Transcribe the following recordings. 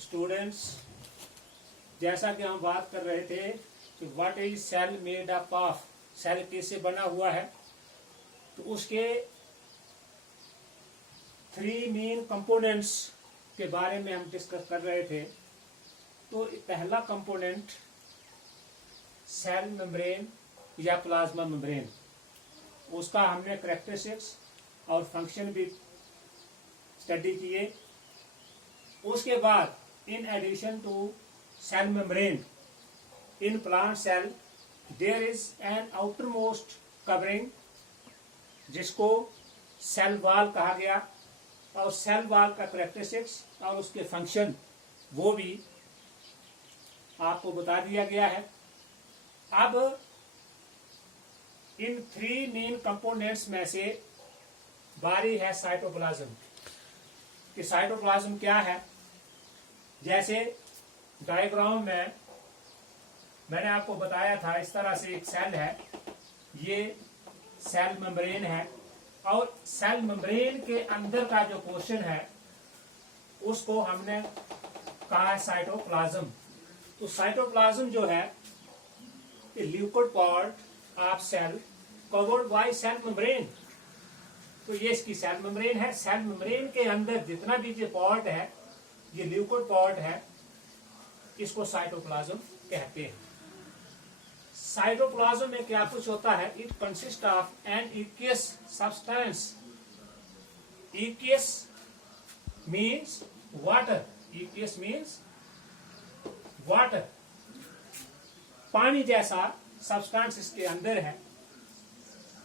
Students, जैसा कि हम बात कर रहे थे कि what is cell made up of, cell किससे बना हुआ है, तो उसके 3 मेन कंपोनेंट्स के बारे में हम डिस्कस कर रहे थे। तो पहला कंपोनेंट सेल मेम्ब्रेन या प्लाज्मा मेम्ब्रेन, उसका हमने कैरेक्टरिस्टिक्स और फंक्शन भी स्टडी किए। उसके बाद in addition to cell membrane in plant cell there is an outermost covering जिसको सेल वॉल कहा गया, और सेल वॉल का कैरेक्टरिस्टिक्स और उसके फंक्शन वो भी आपको बता दिया गया है। अब इन 3 मेन कंपोनेंट्स में से बारी है साइटोप्लाज्म कि साइटोप्लाज्म क्या है। जैसे डायग्राम में मैंने आपको बताया था, इस तरह से एक सेल है, ये सेल मेम्ब्रेन है, और सेल मेम्ब्रेन के अंदर का जो पोर्शन है उसको हमने कहा है साइटोप्लाज्म। तो साइटोप्लाज्म जो है liquid part of cell covered by cell membrane, तो ये इसकी सेल मेम्ब्रेन है। सेल मेम्ब्रेन के अंदर जितना भी ये पार्ट है, ये लिक्विड पार्ट है, इसको साइटोप्लाज्म कहते हैं। साइटोप्लाज्म में क्या कुछ होता है? It consist of an aqueous substance. Aqueous means water, aqueous means water, पानी जैसा सब्सटेंस इसके अंदर है।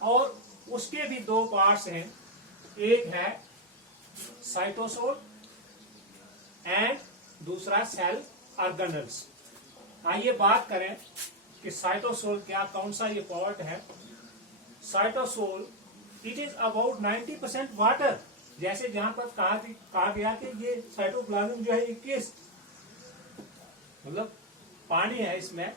और उसके भी 2 पार्ट्स हैं, एक है साइटोसोल एंड दूसरा सेल ऑर्गेनल्स। आइए बात करें कि साइटोसोल क्या, कौन सा ये पार्ट है। Cytosol it is about 90% water. जैसे जहां पर कहा गया कि ये साइटोप्लाज्म जो है 21 मतलब पानी है इसमें,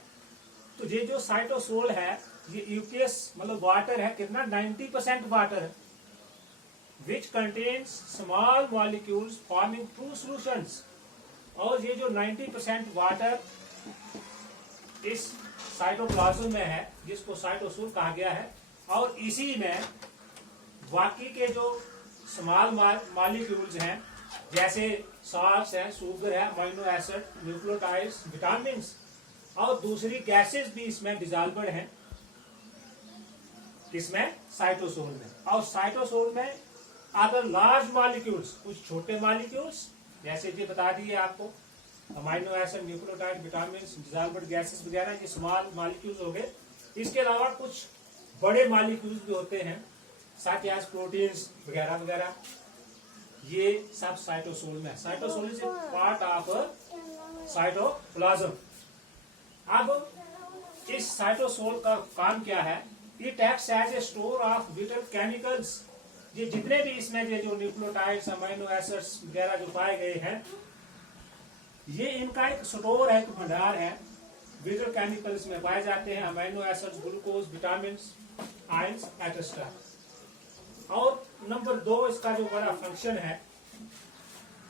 तो ये जो साइटोसोल है ये यूकेस मतलब वाटर है, कितना 90% वाटर है, which contains small molecules forming 2 solutions. और ये जो 90% वाटर इस साइटोप्लाज्म में है जिसको साइटोसोल कहा गया है, और इसी में बाकी के जो स्मॉल मॉलिक्यूल्स हैं जैसे सॉल्ट्स हैं, शुगर है, अमीनो एसिड, न्यूक्लियोटाइड्स, विटामिन्स और दूसरी गैसेस भी इसमें डिसॉल्वर्ड हैं, किसमें? साइटोसोल में। और साइटोसोल में अदर लार्ज मॉलिक्यूल्स, कुछ छोटे मॉलिक्यूल्स जैसे ये बता दिए आपको, amino acid, nucleotide, vitamins, dissolved gases वगैरह, ये स्मॉल मॉलिक्यूल्स हो गए। इसके अलावा कुछ बड़े मॉलिक्यूल्स भी होते हैं, साथ ही प्रोटीन्स वगैरह वगैरह, ये सब साइटोसोल में है। Cytosol is part of cytoplasm. अब इस साइटोसोल का काम क्या है? It acts as a store of vital chemicals. ये जितने भी इसमें जो न्यूक्लियोटाइड्स, अमीनो एसिड्स वगैरह जो पाए गए हैं, ये इनका एक स्टोर है, एक भंडार है। विटल केमिकल्स में पाए जाते हैं amino acids, glucose, vitamins, ions etcetera. और नंबर 2 इसका जो बड़ा फंक्शन है,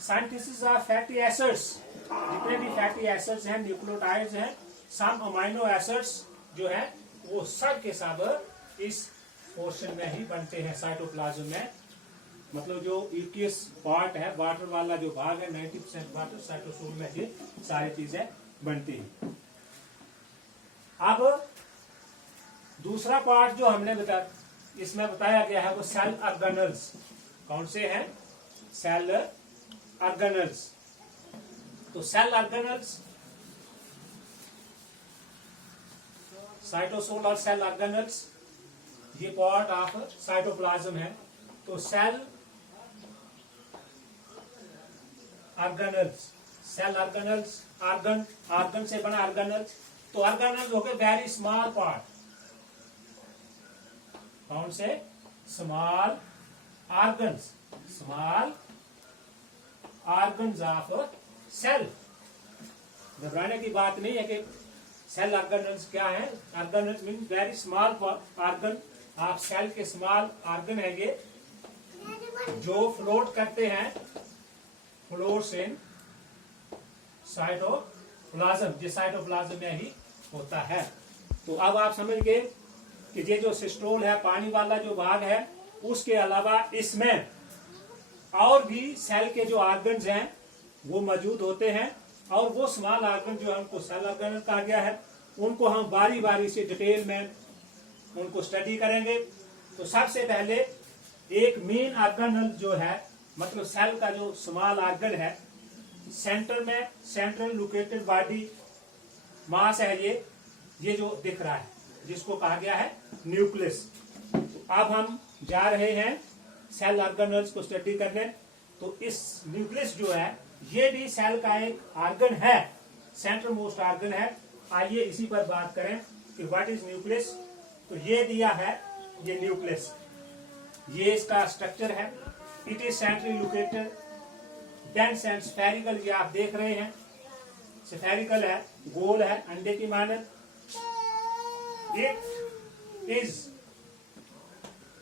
सिंथेसिस ऑफ फैटी एसिड्स। जितने भी फैटी एसिड्स हैं, न्यूक्लियोटाइड्स हैं, सम अमीनो एसिड्स जो है वो सब के सब इस पोर्शन में ही बनते हैं साइटोप्लाज्म में। मतलब जो यूकेस पार्ट है, वाटर वाला जो भाग है, 90% वाटर, साइटोसोल में ये सारी चीजें बनती हैं। अब दूसरा पार्ट जो हमने इसमें बताया गया है वो सेल ऑर्गेनल्स। कौन से हैं? Cell organelles. तो सेल ऑर्गेनल्स, साइटोसोल और सेल ऑर्गेनल्स ये पार्ट ऑफ साइटोप्लाज्म है। तो cell organelles, cell organelles, organ से बना ऑर्गेनल्स। तो ऑर्गेनल्स हो गए वेरी स्मॉल पार्ट। कौन से? Small organs, small organs of cell. घबराने की बात नहीं है कि सेल ऑर्गेनल्स क्या है। Organelles mean very small organ of cell के स्मॉल ऑर्गन है ये, जो फ्लोट करते हैं, फ्लोट्स इन साइटोप्लाज्म, ये साइटोप्लाज्म में ही होता है। तो अब आप समझ गए कि ये जो सिस्टोल है, पानी वाला जो भाग है, उसके अलावा इसमें और भी सेल के जो ऑर्गन्स हैं वो मौजूद होते हैं, और वो स्मॉल ऑर्गन जो है उनको सेल ऑर्गन कहा गया है। उनको हम बारी बारी से डिटेल में उनको स्टडी करेंगे। तो सबसे पहले एक मेन ऑर्गेनल जो है, मतलब सेल का जो स्मॉल ऑर्गन है, सेंटर में सेंट्रल लोकेटेड बॉडी मास है ये जो दिख रहा है, जिसको कहा गया है न्यूक्लियस। तो अब हम जा रहे हैं सेल ऑर्गेनल्स को स्टडी करने। तो इस न्यूक्लियस जो है ये भी सेल का एक ऑर्गन है, सेंट्रल मोस्ट ऑर्गन है। आइए इसी पर बात करें कि व्हाट इज न्यूक्लियस। तो ये दिया है, ये न्यूक्लियस, ये इसका स्ट्रक्चर है। It is centrally located, dense and spherical, ये आप देख रहे हैं स्फेरिकल है, गोल है, अंडे की मानद। It is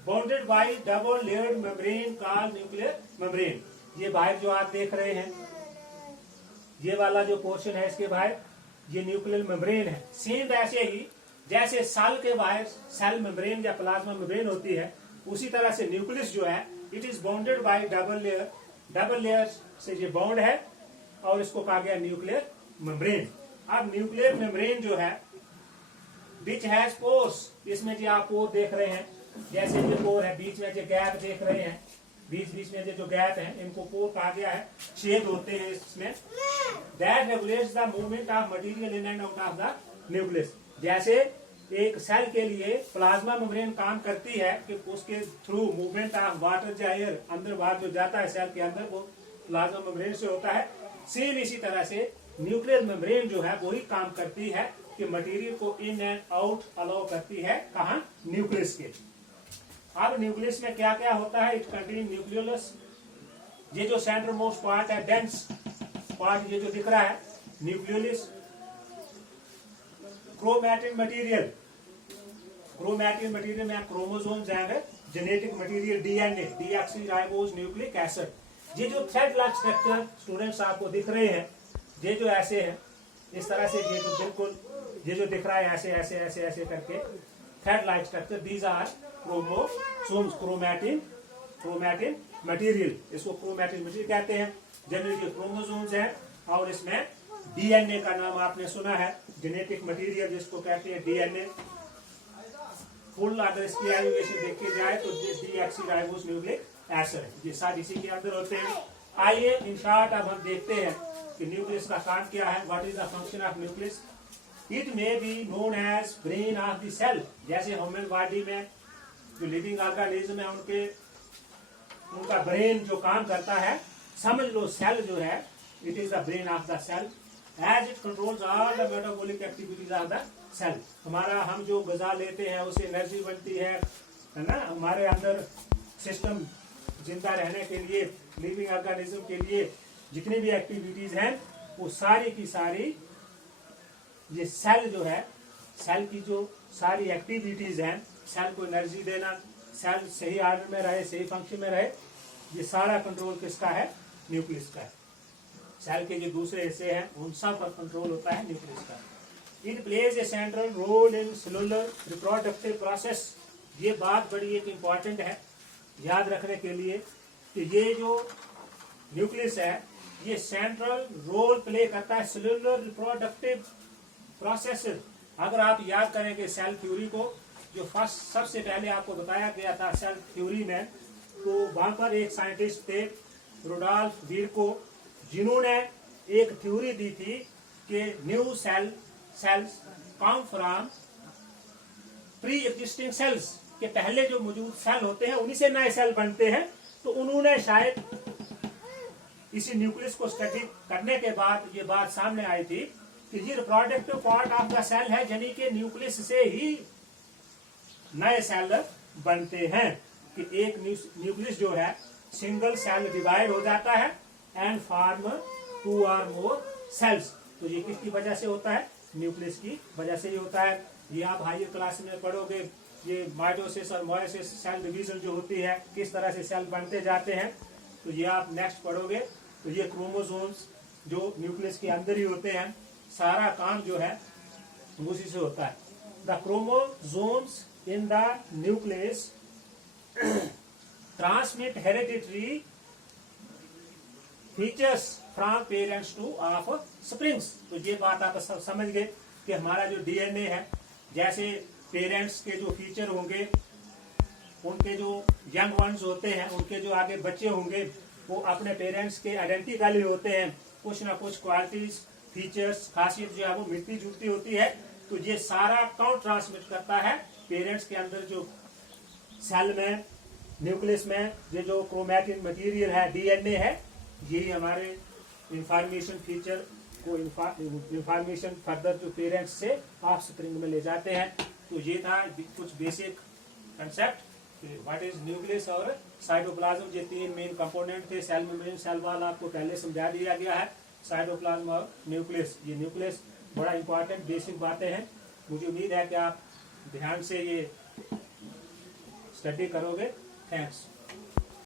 bounded by double layered membrane called nuclear membrane. ये बाहर जो आप देख रहे हैं, ये वाला जो पोर्शन है इसके बाहर, ये न्यूक्लियर मेम्ब्रेन है। सेम ऐसे ही जैसे सेल के बाहर सेल मेम्ब्रेन या प्लाज्मा मेम्ब्रेन होती है, उसी तरह से न्यूक्लियस जो है it is bounded by double layer, double layer से ये बाउंड है, और इसको कहा गया न्यूक्लियर मेम्ब्रेन। अब न्यूक्लियर मेम्ब्रेन जो है विच हैज पोर्स, इसमें जो आप पोर देख रहे हैं, जैसे ये पोर है, बीच में जो गैप देख रहे हैं, बीच बीच में जो गैप है, इनको पोर कहा गया है, छेद होते हैं इसमें। That regulates the movement of material in and out of the nucleus. जैसे एक सेल के लिए प्लाज्मा मेम्ब्रेन काम करती है कि उसके थ्रू मूवमेंट ऑफ वाटर या एयर अंदर बाहर जो जाता है सेल के अंदर, वो प्लाज्मा मेम्ब्रेन से होता है। सेम इसी तरह से न्यूक्लियर मेम्ब्रेन जो है वही काम करती है कि मटेरियल को इन एंड आउट अलाउ करती है, कहा, न्यूक्लियस के। अब न्यूक्लियस में क्या क्या होता है, इट कंटेन न्यूक्लियोलस, ये जो सेंटर मोस्ट पार्ट है, डेंस पार्ट ये जो दिख रहा है, nucleolus. Chromatin material, chromatin material में क्रोमोसोम्स आएंगे, genetic material DNA, deoxyribose nucleic acid. ये जो थ्रेड लाइक स्ट्रक्चर स्टूडेंट्स आपको दिख रहे हैं, ये जो ऐसे है, इस तरह से ये जो बिल्कुल ये जो दिख रहा है ऐसे ऐसे ऐसे ऐसे करके thread like structure, these are chromosomes, chromatin material, इसको क्रोमैटिन मटेरियल कहते हैं। जनरली क्रोमोसोम्स है, और इसमें डीएनए का नाम आपने सुना है, जेनेटिक मटेरियल जिसको कहते हैं डीएनए। फुल अगर इसकी एलिवेशन देखे जाए तो डीऑक्सीराइबोज न्यूक्लिक एसिड, ये सारे इसी के अंदर होते हैं। आइए इन शॉर्ट अब हम देखते हैं कि न्यूक्लियस का काम क्या है, what is the function of nucleus. It may be known as brain of the cell. जैसे ह्यूमन बॉडी में जो लिविंग ऑर्गेनिज्म है उनका ब्रेन जो काम करता है, समझ लो सेल जो है it is the brain of the cell, as it controls all the metabolic activities of the cell. हमारा हम जो गजा लेते हैं उससे एनर्जी बनती है ना, हमारे अंदर सिस्टम जिंदा रहने के लिए, लिविंग ऑर्गेनिज्म के लिए जितनी भी एक्टिविटीज हैं वो सारी की सारी ये सेल जो है, सेल की जो सारी एक्टिविटीज हैं, सेल को एनर्जी देना, सेल सही ऑर्डर में रहे, सही फंक्शन में रहे, ये सारा कंट्रोल किसका है, न्यूक्लियस का है। सेल के जो दूसरे हिस्से हैं उन सब पर कंट्रोल होता है न्यूक्लियस का। It plays a central role in cellular reproductive process. ये बात बड़ी एक इम्पॉर्टेंट है याद रखने के लिए कि ये जो न्यूक्लियस है ये सेंट्रल रोल प्ले करता है सेलुलर रिप्रोडक्टिव प्रोसेस। अगर आप याद करें कि सेल थ्योरी को, जो फर्स्ट सबसे पहले आपको बताया गया था सेल थ्योरी में, तो वहां पर एक साइंटिस्ट थे रुडोल्फ विर्को, जिन्होंने एक थ्योरी दी थी कि new sales come from pre existing cells, के पहले जो मौजूद सेल होते हैं उन्हीं से नए सेल बनते हैं। तो उन्होंने शायद इसी न्यूक्लियस को स्टडी करने के बाद ये बात सामने आई थी कि ये reproductive part of the cell है, यानी कि न्यूक्लियस से ही नए सेल बनते हैं। कि एक न्यूक्लियस जो है सिंगल सेल डिवाइड हो जाता है एंड फॉर्म 2 और मोर सेल्स। तो ये किसकी वजह से होता है, न्यूक्लियस की वजह से ही होता है। ये आप हायर क्लास में पढ़ोगे, ये माइटोसिस और मोयोसिस सेल डिवीजन जो होती है, किस तरह से सेल बनते जाते हैं, तो ये आप नेक्स्ट पढ़ोगे। तो ये क्रोमोसोम्स जो न्यूक्लियस के अंदर ही होते हैं, सारा काम जो है उसी से होता है। The chromosomes in the nucleus transmit hereditary features from parents two of springs. तो ये बात आप समझ गए कि हमारा जो डीएनए है, जैसे पेरेंट्स के जो फीचर होंगे, उनके जो यंग वंस होते हैं, उनके जो आगे बच्चे होंगे, वो अपने पेरेंट्स के आइडेंटिकल ही होते हैं। कुछ ना कुछ क्वालिटीज, फीचर्स, खासियत जो है वो मिलती जुलती होती है। तो ये सारा कौन ट्रांसमिट करता है? पेरेंट्स के अंदर जो सेल में, न्यूक्लियस में ये जो क्रोमैटिन मटेरियल है, डीएनए है, यही हमारे इंफॉर्मेशन फीचर को इंफॉर्मेशन फर्दर जो पेरेंट्स से ऑफस्प्रिंग में ले जाते हैं। तो ये था कुछ basic concept, what is nucleus और साइटोप्लाज्म। ये तीन मेन कंपोनेंट थे। सेल मेम्ब्रेन, सेल वॉल आपको पहले समझा दिया गया है। साइटोप्लाज्म और न्यूक्लियस, ये न्यूक्लियस बड़ा इंपॉर्टेंट बेसिक बातें हैं। मुझे उम्मीद है कि आप ध्यान से ये स्टडी करोगे। थैंक्स।